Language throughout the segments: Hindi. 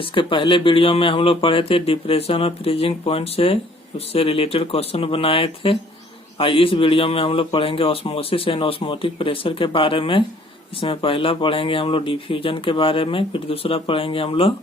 इसके पहले वीडियो में हम लोग पढ़े थे डिप्रेशन और फ्रीजिंग पॉइंट से उससे रिलेटेड क्वेश्चन बनाए थे। आज इस वीडियो में हम लोग पढ़ेंगे ऑस्मोसिस एंड ऑस्मोटिक प्रेशर के बारे में। इसमें पहला पढ़ेंगे हम लोग डिफ्यूजन के बारे में, फिर दूसरा पढ़ेंगे हम लोग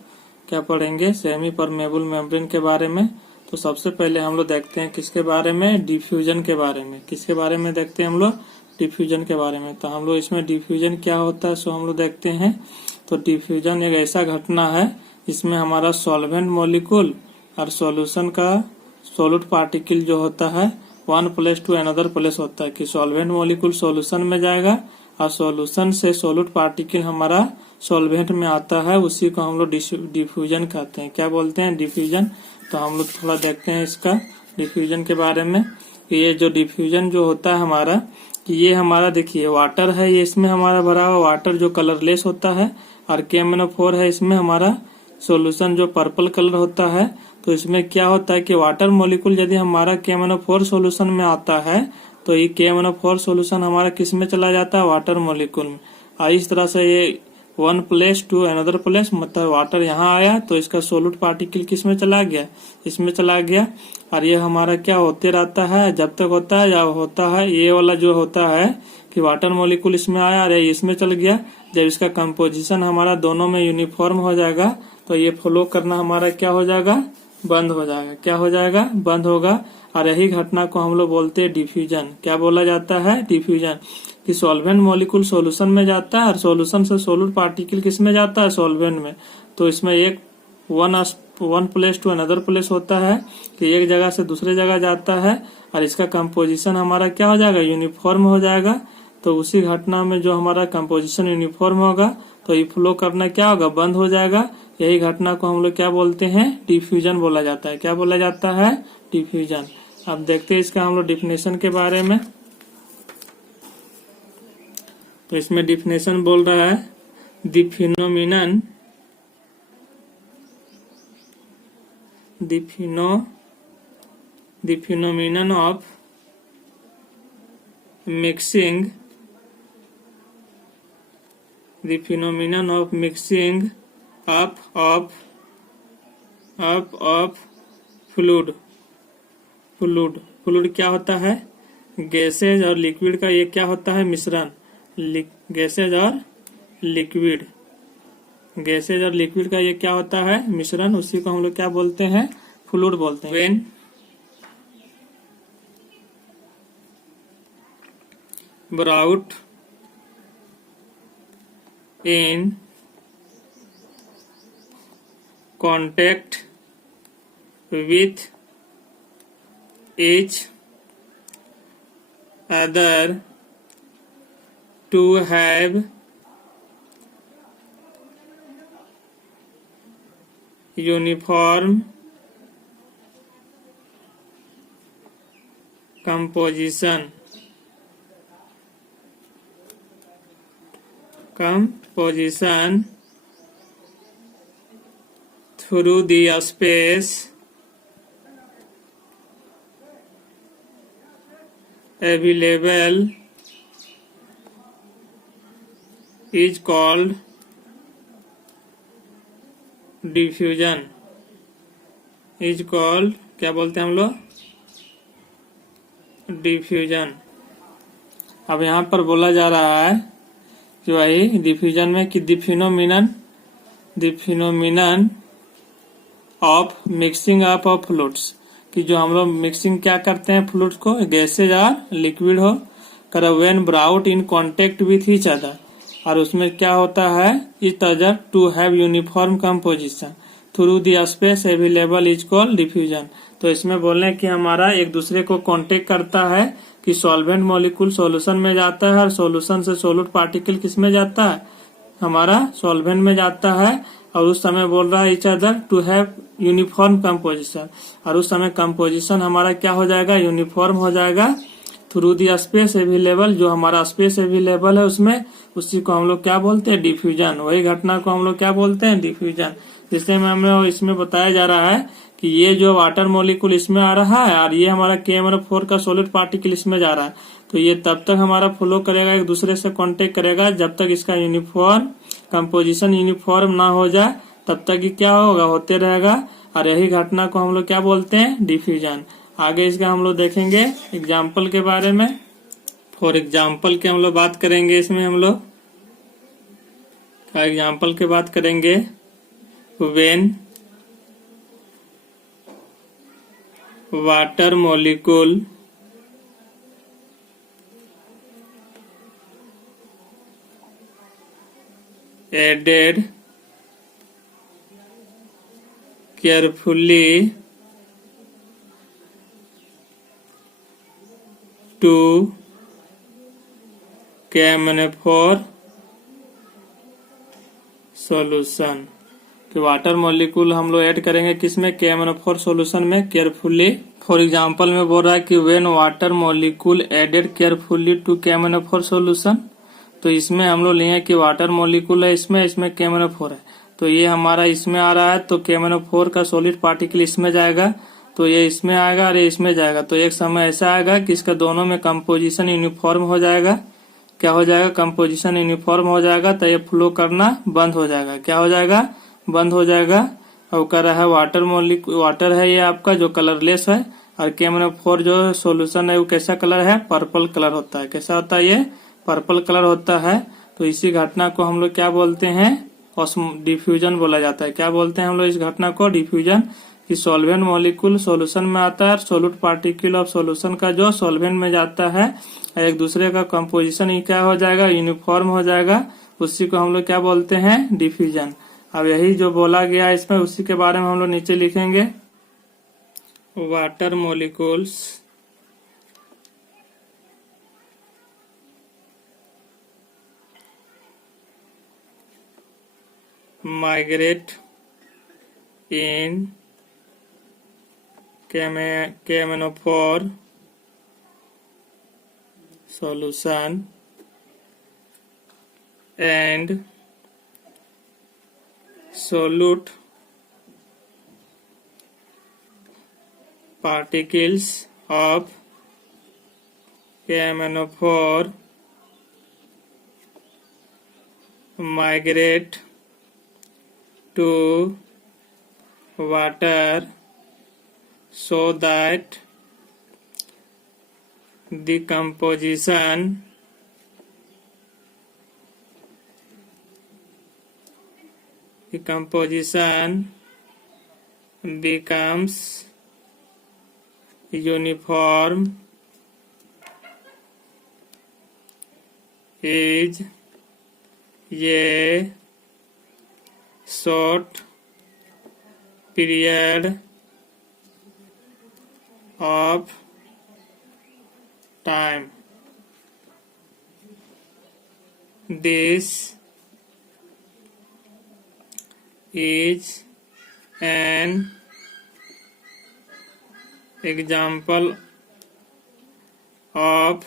क्या पढ़ेंगे सेमी परमेबल मेम्ब्रेन के बारे में। तो सबसे पहले हम लोग देखते हैं किसके बारे में, डिफ्यूजन के बारे में। किसके बारे में देखते हैं हम लोग, डिफ्यूजन के बारे में। तो हम लोग इसमें डिफ्यूजन क्या होता है सो हम लोग देखते हैं। तो डिफ्यूजन एक ऐसा घटना है जिसमें हमारा सॉल्वेंट मॉलिक्यूल और सॉल्यूशन का सोलूट पार्टिकल जो होता है one place to another place होता है कि सॉल्वेंट मॉलिक्यूल सॉल्यूशन में जाएगा और सॉल्यूशन से सोलूट पार्टिकल हमारा सॉल्वेंट में आता है, उसी को हम लोग डिफ्यूजन कहते हैं। क्या बोलते हैं, डिफ्यूजन। तो हम लोग थोड़ा देखते हैं इसका डिफ्यूजन के बारे में। ये जो डिफ्यूजन जो होता है हमारा, कि ये हमारा देखिए वाटर है, ये इसमें हमारा भरा हुआ वाटर जो कलरलेस होता है, और KMnO4 है इसमें हमारा सॉल्यूशन जो पर्पल कलर होता है। तो इसमें क्या होता है कि वाटर मॉलिक्यूल यदि हमारा KMnO4 सॉल्यूशन में आता है तो ये KMnO4 सॉल्यूशन हमारा किस में चला जाता है, वाटर मॉलिक्यूल में। और इस तरह से ये one place to another place, मतलब वाटर यहाँ आया तो इसका सोलूट पार्टिकल किस में चला गया, इसमें चला गया। और ये हमारा क्या होते रहता है, जब तक होता है या होता है ये वाला जो होता है कि वाटर मॉलिक्यूल इसमें आया और इसमें चल गया। जब इसका कंपोजिशन हमारा दोनों में यूनिफॉर्म हो जाएगा तो ये फ्लो करना हमारा क्या हो जाएगा, बंद हो जाएगा। क्या हो जाएगा, बंद होगा। और यही घटना को हम लोग बोलते हैं डिफ्यूजन। क्या बोला जाता है, डिफ्यूजन। कि सॉल्वेंट मॉलिक्यूल सॉल्यूशन में जाता है और सॉल्यूशन से सोलूट पार्टिकल किस में जाता है, सॉल्वेंट में। तो इसमें एक one place to another place होता है कि एक जगह से दूसरे जगह जाता है और इसका कंपोजिशन हमारा क्या हो जाएगा, यूनिफॉर्म हो जाएगा। तो उसी घटना में जो हमारा कंपोजिशन यूनिफॉर्म होगा तो ये फ्लो करना क्या होगा, बंद हो जाएगा। यही घटना को हम लोग क्या बोलते हैं, डिफ्यूजन बोला जाता है। क्या बोला जाता है, डिफ्यूजन। अब देखते हैं इसका हम लोग डिफिनेशन के बारे में। तो इसमें डिफिनेशन बोल रहा है the phenomenon of mixing of fluid क्या होता है, गैसेज और लिक्विड का ये क्या होता है, मिश्रण। गैसेज और लिक्विड का ये क्या होता है, मिश्रण। उसी को हम लोग क्या बोलते हैं, फ्लूइड बोलते हैं। When brought in contact with each other to have uniform composition through the space available is called diffusion। क्या बोलते हैं हम लोग, डिफ्यूजन। अब यहाँ पर बोला जा रहा है कि वही डिफ्यूजन में कि the phenomenon of mixing up of fluids, कि जो हम लोग मिक्सिंग क्या करते हैं फ्लूइड्स को, गैसेज और लिक्विड हो कर when brought in contact with each other. और उसमें क्या होता है, each other to have uniform composition through the space available is called diffusion. तो इसमें बोलने कि हमारा एक दूसरे को कांटेक्ट करता है कि सॉल्वेंट मॉलिक्यूल सॉल्यूशन में जाता है और सॉल्यूशन से सोलूट पार्टिकल किस में जाता है, हमारा सॉल्वेंट में जाता है। और उस समय बोल रहा है each other to have uniform composition, और उस समय कंपोजिशन हमारा क्या हो जाएगा, यूनिफॉर्म हो जाएगा। थ्रू द स्पेस अवेलेबल, जो हमारा स्पेस अवेलेबल है उसमें, उसी को हम लोग क्या बोलते हैं, डिफ्यूजन। वही घटना को हम लोग क्या बोलते हैं, डिफ्यूजन। जिससे में हमें इसमें बताया जा रहा है कि ये जो वाटर मॉलिक्यूल इसमें आ रहा है और ये हमारा KMnO4 का सॉलिड पार्टिकल इसमें जा रहा है, तो ये तब तक हमारा फ्लो करेगा, एक दूसरे से कांटेक्ट करेगा, जब तक इसका यूनिफॉर्म कंपोजिशन यूनिफॉर्म ना हो जाए, तब तक ये क्या होगा, होते रहेगा। और यही घटना को हम लोग क्या बोलते हैं, डिफ्यूजन। आगे इसका हम लोग देखेंगे एग्जाम्पल के बारे में। फॉर एग्जाम्पल के हम लोग बात करेंगे, इसमें हम लोग एग्जाम्पल की बात करेंगे। When water molecule added carefully to camphor solution. कि वाटर मॉलिक्यूल हम लोग ऐड करेंगे किसमें, कैम्फोर सॉल्यूशन में, केयरफुली। फॉर एग्जांपल में बोल रहा है कि when water molecule added carefully to camphor solution. तो इसमें हम लोग लिए कि वाटर मॉलिक्यूल है इसमें कैम्फोर है, तो ये हमारा इसमें आ रहा है, तो कैम्फोर का सॉलिड पार्टिकल इसमें जाएगा, तो ये इसमें आएगा और ये इसमें जाएगा। तो एक समय ऐसा आएगा कि इसका दोनों में कंपोजिशन यूनिफॉर्म हो जाएगा। क्या हो जाएगा, कंपोजिशन यूनिफॉर्म हो जाएगा, तो ये फ्लो करना बंद हो जाएगा। क्या हो जाएगा, बंद हो जाएगा। और कर रहा है वाटर मॉलिक्यूल, वाटर है ये आपका जो कलरलेस है, और कैम्फोर जो सॉल्यूशन है वो कैसा कलर है, पर्पल कलर होता है। कैसा होता है, ये पर्पल कलर होता है। तो इसी घटना को हम लोग क्या बोलते हैं, डिफ्यूजन बोला जाता है। क्या बोलते हैं हम लोग इस घटना को, डिफ्यूजन। कि सॉल्वेंट मॉलिक्यूल सॉल्यूशन में आता है, सोल्यूट पार्टिकल ऑफ सॉल्यूशन का जो सॉल्वेंट में जाता है, एक दूसरे का कंपोजिशन ही क्या हो जाएगा, यूनिफॉर्म हो जाएगा। उसी को हम लोग क्या बोलते हैं, डिफ्यूजन। अब यही जो बोला गया इसमें, उसी के बारे में हम लोग नीचे लिखेंगे। Water molecules migrate in camphor solution and solute particles of camphor migrate to water so that the composition becomes uniform is a short period of time. This is an example of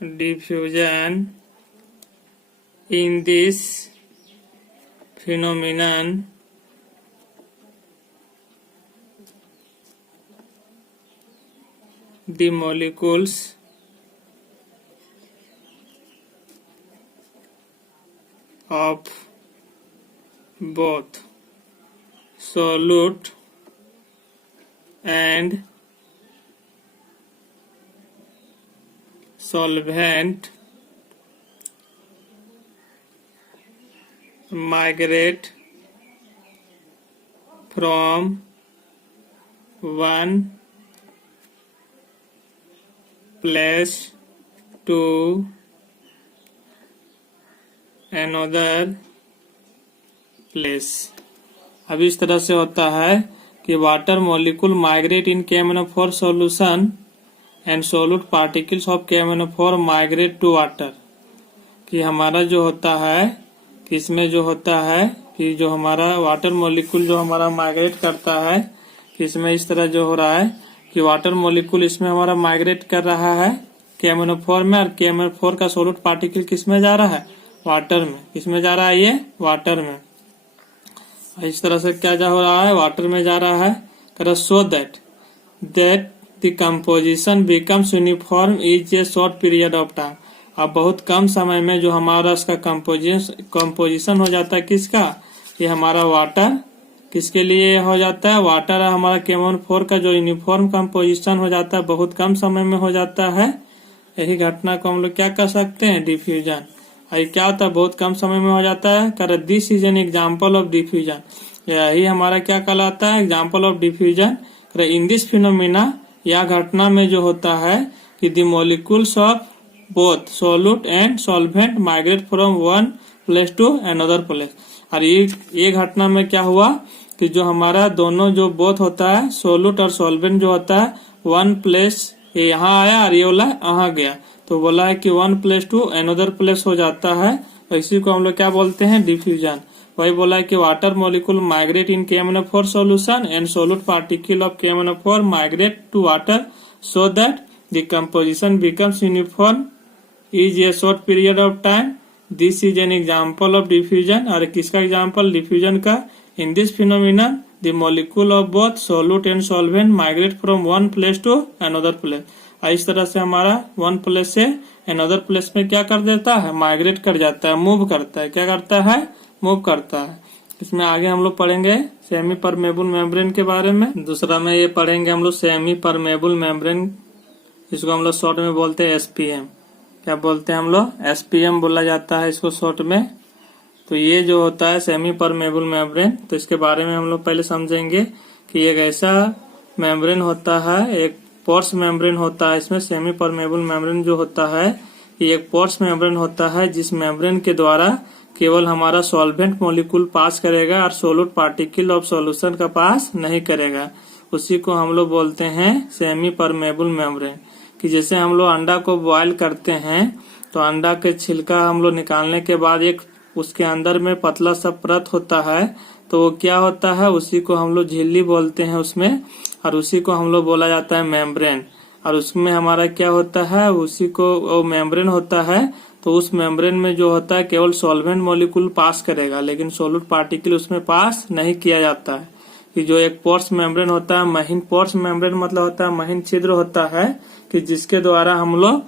diffusion. In this phenomenon, the molecules of both solute and solvent migrate from one place to another place. अब इस तरह से होता है कि water molecule migrate in camphor solution and solute particles of camphor migrate to water. कि हमारा जो होता है, कि इसमें जो होता है कि जो हमारा वाटर मॉलिक्यूल जो हमारा माइग्रेट करता है, कि इसमें इस तरह जो हो रहा है कि वाटर मॉलिक्यूल इसमें हमारा माइग्रेट कर रहा है कैम्फोर में, और कैम्फोर का सोल्यूट पार्टिकल किसमें जा रहा है, वाटर में। किसमें जा रहा है, ये वाटर में। इस तरह से क्या जा हो रहा है, वाटर में जा रहा है। सो that the composition becomes uniform is a short period of time. अब बहुत कम समय में जो हमारा इसका कंपोजिशन हो जाता है किसका, ये हमारा वाटर किसके लिए हो जाता है, वाटर हमारा KMnO4 का जो यूनिफॉर्म कंपोजिशन हो जाता है बहुत कम समय में हो जाता है। यही घटना को हम लोग क्या कर सकते हैं, डिफ्यूजन। ये क्या होता है, बहुत कम समय में हो जाता है। कर this is an example of diffusion, यही हमारा क्या कहलाता है, example of diffusion. In this phenomena, यह घटना में जो होता है कि the molecules of both solute and solvent migrate from one place to another place. और ये घटना में क्या हुआ कि जो हमारा दोनों जो बोथ होता है सोल्यूट और सॉल्वेंट जो होता है वन प्लेस, ये यहाँ आया और ये बोला यहाँ गया, तो बोला है कि one place to another place हो जाता है। तो इसी को हम लोग क्या बोलते हैं, डिफ्यूजन। वही बोला है कि water molecule migrate in KMnO4 solution and solute particle of KMnO4 migrate to water so that the composition becomes uniform is a short period of time. This is an example of diffusion. और किसका एग्जाम्पल, डिफ्यूजन का। In this phenomena the molecule of both solute and solvent migrate from one place to another place. इस तरह से हमारा वन प्लेस से अनदर प्लेस में क्या कर देता है, माइग्रेट कर जाता है, मूव करता है। क्या करता है, मूव करता है। इसमें आगे हम लोग पढ़ेंगे सेमी परमेबल मेम्ब्रेन के बारे में। दूसरा में ये पढ़ेंगे हम लोग सेमी परमेबल मेम्ब्रेन, इसको हम लोग शॉर्ट में बोलते हैं SPM। क्या बोलते हैं हम लोग, SPM बोला जाता है इसको शॉर्ट में। तो ये जो होता है सेमी परमेबल मेम्ब्रेन, तो इसके बारे में हम लोग पहले समझेंगे कि एक ऐसा मेम्ब्रेन होता है, एक पोर्स मेम्ब्रेन होता है। इसमें सेमी परमेबल मेम्ब्रेन जो होता है ये एक पोर्स मेम्ब्रेन होता है, जिस मेम्ब्रेन के द्वारा केवल हमारा सॉल्वेंट मॉलिक्यूल पास करेगा और सोल्यूट पार्टिकल ऑफ सॉल्यूशन का पास नहीं करेगा। उसी को हम लोग बोलते हैं सेमी परमेबल मेम्ब्रेन। कि जैसे हम लोग अंडा को बॉयल करते हैं तो अंडा के छिलका हम लोग निकालने के बाद एक उसके अंदर में पतला सा परत होता है, तो वो क्या होता है, उसी को हम लोग झिल्ली बोलते हैं उसमें, और उसी को हम लोग बोला जाता है मेम्ब्रेन। और उसमें हमारा क्या होता है, उसी को वो मेम्ब्रेन होता है। तो उस मेम्ब्रेन में जो होता है केवल सॉल्वेंट मॉलिक्यूल पास करेगा, लेकिन सोल्यूट पार्टिकल उसमें पास नहीं किया जाता है। कि जो एक पोर्स मेम्ब्रेन होता है, महीन पोर्स मेम्ब्रेन मतलब होता है महीन छिद्र होता है, कि जिसके द्वारा हम लोग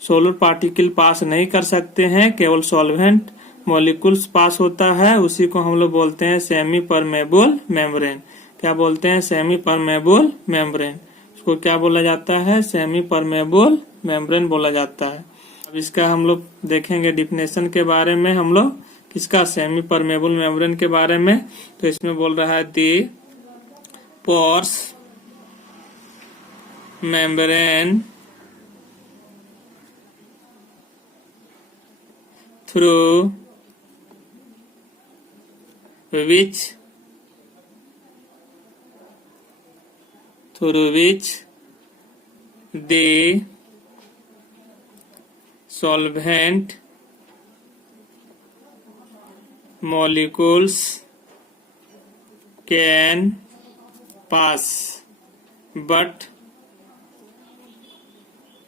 सोल्यूट पार्टिकल पास नहीं कर सकते हैं, केवल सॉल्वेंट मॉलिक्यूल्स पास होता है। उसी को हम लोग बोलते हैं सेमी परमेबल मेम्ब्रेन। क्या बोलते हैं, सेमी परमेबल मेम्ब्रेन। इसको क्या बोला जाता है, सेमी परमेबल मेम्ब्रेन बोला जाता है। अब इसका हम लोग देखेंगे डिफिनेशन के बारे में, हम लोग किसका, सेमी परमेबल मेम्ब्रेन के बारे में। तो इसमें बोल रहा है the pores membrane through which the solvent molecules can pass, but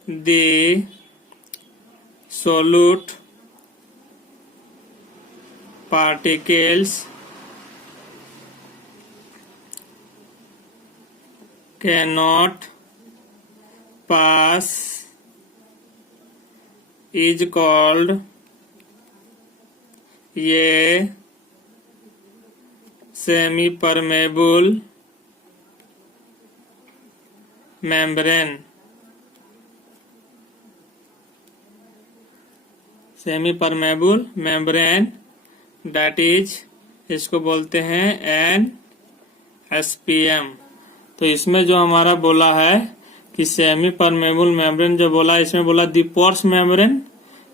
the solute particles cannot pass is called a semi permeable membrane। Semi permeable membrane that is, इसको बोलते हैं SPM। तो इसमें जो हमारा बोला है कि सेमी परमेबल मेम्ब्रेन जो बोला, इसमें बोला दी पोर्स मेम्ब्रेन,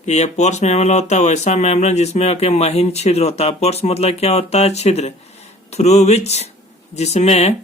कि ये पोर्स मेम्ब्रेन होता है वैसा मेम्ब्रेन जिसमें के महीन छिद्र होता है। पोर्स मतलब क्या होता है, छिद्र। थ्रू विच, जिसमें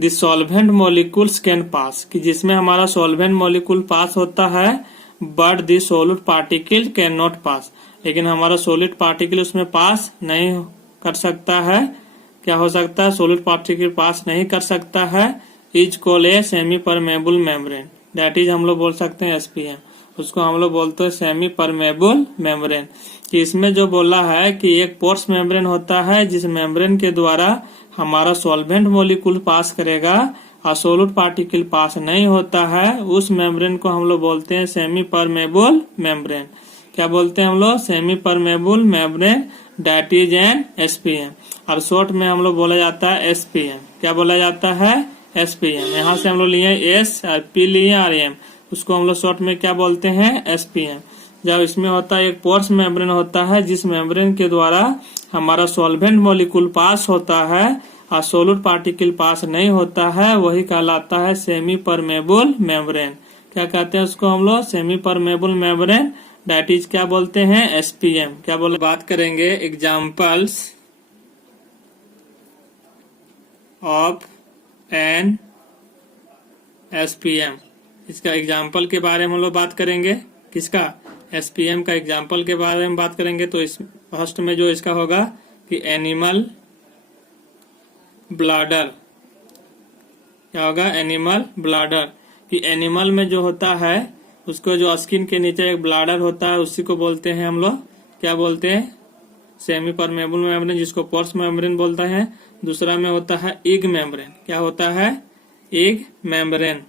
the solvent molecules can pass, कि जिसमें हमारा सॉल्वेंट मॉलिक्यूल पास होता है, but the solute particle can not pass, लेकिन हमारा सोलिड पार्टिकल उसमें पास नहीं कर सकता है। क्या हो सकता है, सोलिड पार्टिकल पास नहीं कर सकता है। Is called a semi permeable membrane, that is हम लोग बोल सकते हैं SPM। उसको हम लोग बोलते हैं सेमी परमेबल मेम्ब्रेन। कि इसमें जो बोला है कि एक पोर्स मेम्ब्रेन होता है, जिस मेम्ब्रेन के द्वारा हमारा सॉल्वेंट मॉलिक्यूल पास करेगा और सोलूट पार्टिकल पास नहीं होता है, उस मेम्ब्रेन को हम लोग बोलते हैं सेमी परमेबल मेम्ब्रेन। क्या बोलते हैं हम लोग? Semi permeable membrane, that is an SPM. और शॉर्ट में हम लोग बोला जाता है एसपीएम। क्या बोला जाता है? एसपीएम। यहाँ से हम लोग लिए एस और पी लिए और एम, उसको हम लोग शॉर्ट में क्या बोलते हैं? एसपीएम। जब इसमें होता है एक पोर्स मेम्ब्रेन होता है, जिस मेम्ब्रेन के द्वारा हमारा सॉल्वेंट मॉलिक्यूल पास होता है और सोलूट पार्टिकल पास नहीं होता है, वही कहलाता है सेमी परमेबल मेम्ब्रेन। क्या कहते हैं उसको हम लोग? Semi permeable membrane, that is क्या बोलते हैं? एसपीएम। क्या बोले? बात करेंगे एग्जाम्पल्स ऑफ एन एसपीएम। इसका एग्जाम्पल के बारे में हम लोग बात करेंगे। किसका? एसपीएम का एग्जाम्पल के बारे में बात करेंगे। तो इस फर्स्ट में जो इसका होगा कि एनिमल ब्लाडर। क्या होगा? Animal bladder. कि एनिमल में जो होता है उसको जो स्किन के नीचे एक ब्लाडर होता है, उसी को बोलते हैं हम लोग, क्या बोलते हैं? सेमी परमेबल मेम्ब्रेन, जिसको पोर्स मेम्ब्रेन बोलता है। दूसरा में होता है एग मेम्ब्रेन। क्या होता है? Egg membrane.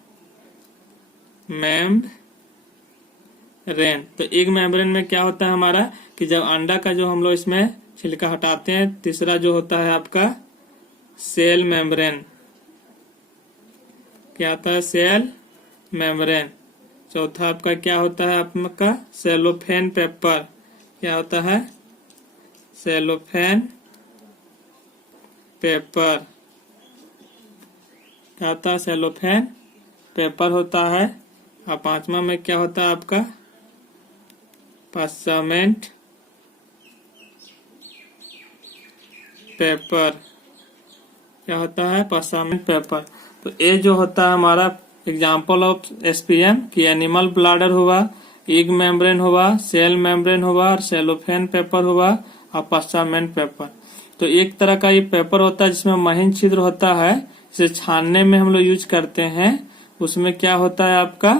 तो एग मेम्ब्रेन में क्या होता है हमारा कि जब अंडा का जो हम लोग इसमें छिलका हटाते हैं। तीसरा जो होता है आपका सेल मेम्ब्रेन। क्या होता है? Cell membrane. चौथा आपका क्या होता है? आपका सेलोफेन पेपर। क्या होता है? Cellophane paper. क्या होता है? सेलोफेन पेपर होता है। और पांचवा में क्या होता है आपका? Parchment paper. क्या होता है? Parchment paper. तो ये जो होता है हमारा एग्जाम्पल ऑफ एसपीएम कि एनिमल ब्लाडर हुआ, एग मेम्ब्रेन हुआ, सेल मेम्ब्रेन हुआ, और सेलोफेन पेपर हुआ, और पार्चमेंट पेपर। तो एक तरह का ये पेपर होता है जिसमें महीन छिद्र होता है, इसे छानने में हम लोग यूज करते हैं। उसमें क्या होता है आपका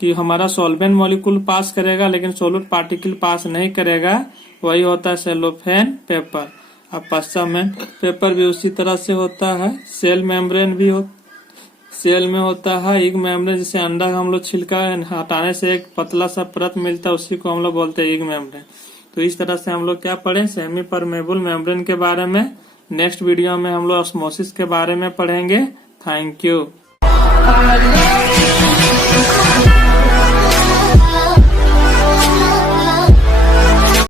कि हमारा सॉल्वेंट मॉलिक्यूल पास करेगा लेकिन सोलूट पार्टिकल पास नहीं करेगा, वही होता है सेलोफेन पेपर। अब पार्चमेंट पेपर भी उसी तरह से होता है। सेल मेम्ब्रेन भी सेल में होता है एग मेम्ब्रेन, जिसे अंडा का हम लोग छिलका हटाने से एक पतला सा परत मिलता है, उसी को हम लोग बोलते हैं एग मेम्ब्रेन। तो इस तरह से हम लोग क्या पढ़े? सेमी परमेबल मेम्ब्रेन के बारे में। नेक्स्ट वीडियो में हम लोग ऑस्मोसिस के बारे में पढ़ेंगे। Thank you.